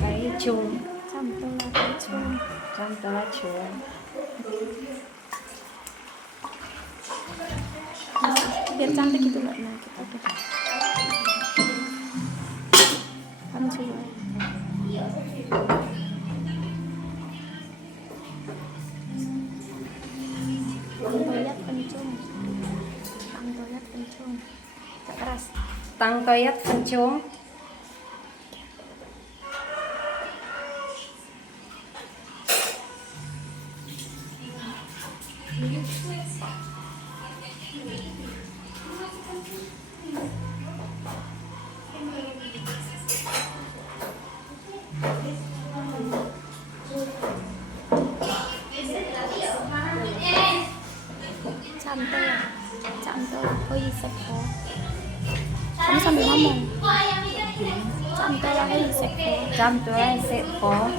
Cái chuông, trăm đô la cái chung. $100 Biar cantik gitu Mbak. Nah, kita udah kan juga. Toyat pencung. Tang toyat pencung. Agak keras. Tăng toyat pencung. Cantik ya. Cantik. Oh iya seko. Kamu sambil ngomong. Cantik ya, seko. $100 sẽ có